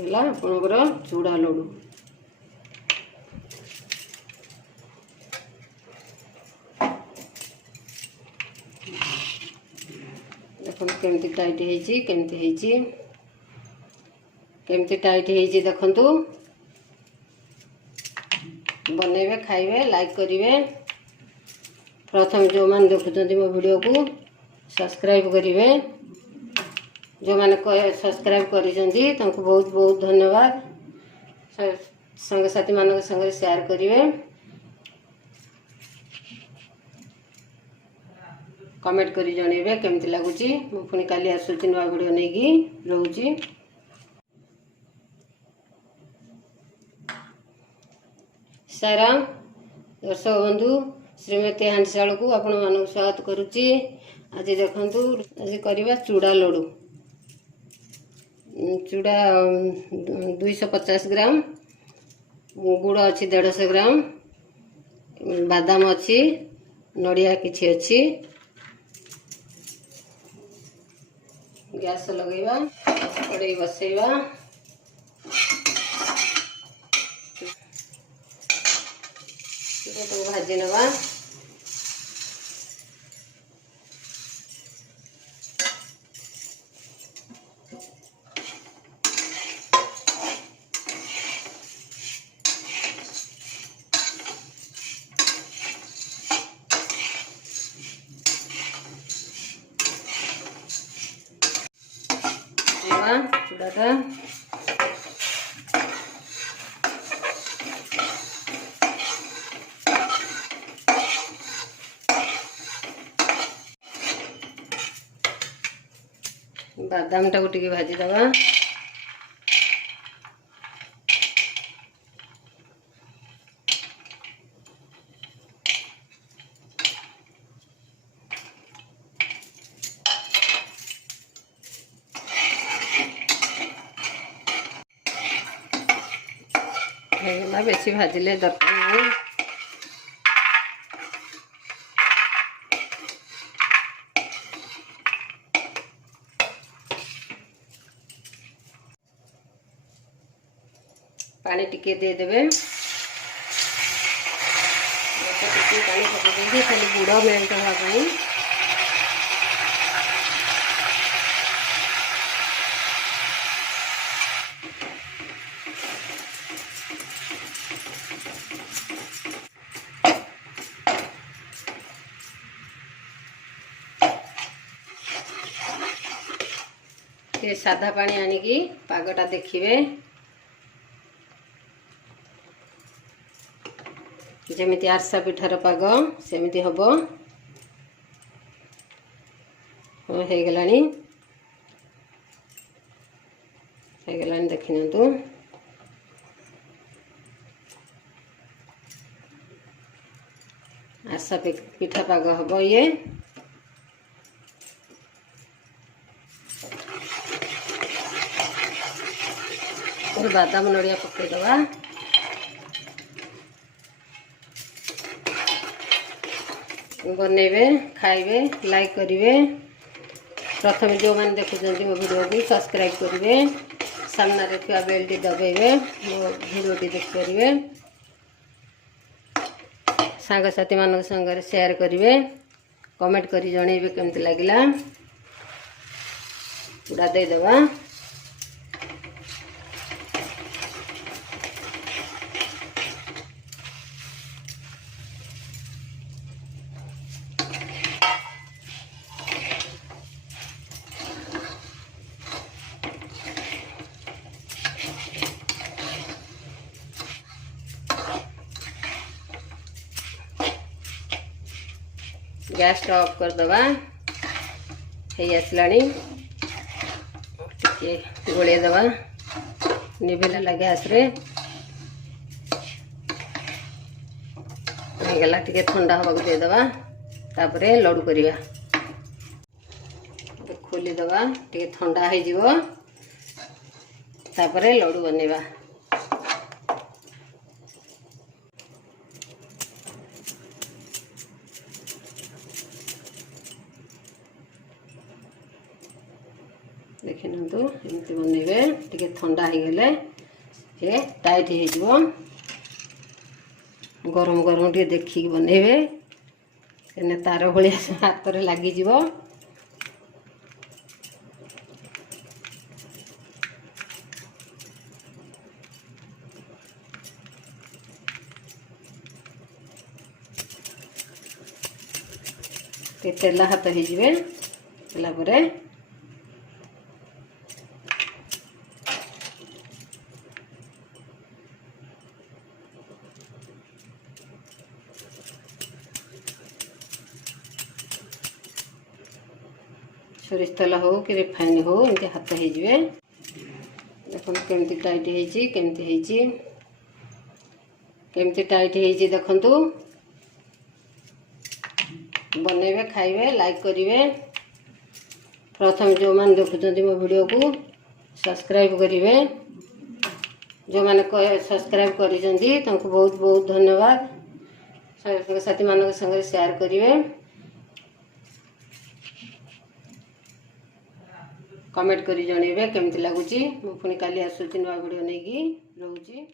ହେଇଗଲା ଆପଣଙ୍କର ଚୁଡ଼ା ଲଡ଼ୁ। देखो केमती टाइट ହେଇଛି केमती ହେଇଛି केमती टाइट ହେଇଛି देखंतु बनेबे खाइबे लाइक करिवे। प्रथम जो मान देखुଛନ୍ତି मो वीडियो को सब्सक्राइब करिवे। जो माने सब्सक्राइब करिसेंती तांको बहुत बहुत धन्यवाद। संग साथी मानक संग शेयर करिवे, कमेंट करी जणेबे केमती लागुची। मु पुनी काली आसुची नवा वीडियो नेकी रहूची। सारा दर्शक बंधु श्रीमती हांडसाल को आपण मानक स्वागत करुची। आज देखंतु आज करबा चूड़ा लड्डू। चूड़ा 250 ग्राम, गुड़ अच्छी 150 ग्राम, बादाम अच्छी, नड़िया किछि अच्छी। गैस लगेगा, कड़ाई बसैबा, तो भाजी नवा। चूड़ाटा बादाम टाको टिके भाजी दवा। बेसी भाजिले दरकार नहीं। पानी टिके दे देबे। टिके पानी पके दे खाली गुड़ मेल्ट होगा पानी। ये सादा पानी आनिकी पागटा देखिए जमीती आरसा पिठार पाग सेमिति हबो। हो गलानी देखि नियंतु। आरसा पिठा पाग हबो ये। और बादाम नड़िया पकई दवा। बनेबे खाइबे लाइक करिवे। प्रथम जो मैंने देखुଛନ୍ତି मो वीडियो को सब्सक्राइब करिवे। सामना रे थिया बेल टी दबेबे मो वीडियो टी देख करिवे। सांग साथी मानक संग शेयर करिवे, कमेंट करी जणेबे केमती लागिला। पूरा दे देबा। गैस ऑफ कर दवा। आसलानी टिके गोले दवा निभेला गैस रे। गला टिके ठंडा हवा को दे दवा। तापरे लड्डू करिया। खोली दवा टिके ठंडा हो जिवो। तापरे लड्डू बनेबा। देखिए तो एमती बनइबे टिके ठंडा हो गले ये टाइट हो गरम गरम टे देखिक बनइबे एने तार भाया हाथ में लगी तेला हाथ हो सोरिष तेल हो कि रिफाइन हो एमती हाथ हो देखो केमती टाइट केमती टाइट हो देखु बनइबे खाइबे लाइक करेंगे प्रथम जो मैंने देखुं मो वीडियो को सब्सक्राइब करेंगे जो मैंने सब्सक्राइब कर बहुत बहुत धन्यवाद साथी मान संगे शेयर करेंगे कमेंट करी जनइबे केमती लगुच पुणी काली आसुची नुआ वीडियो नहीं रोची।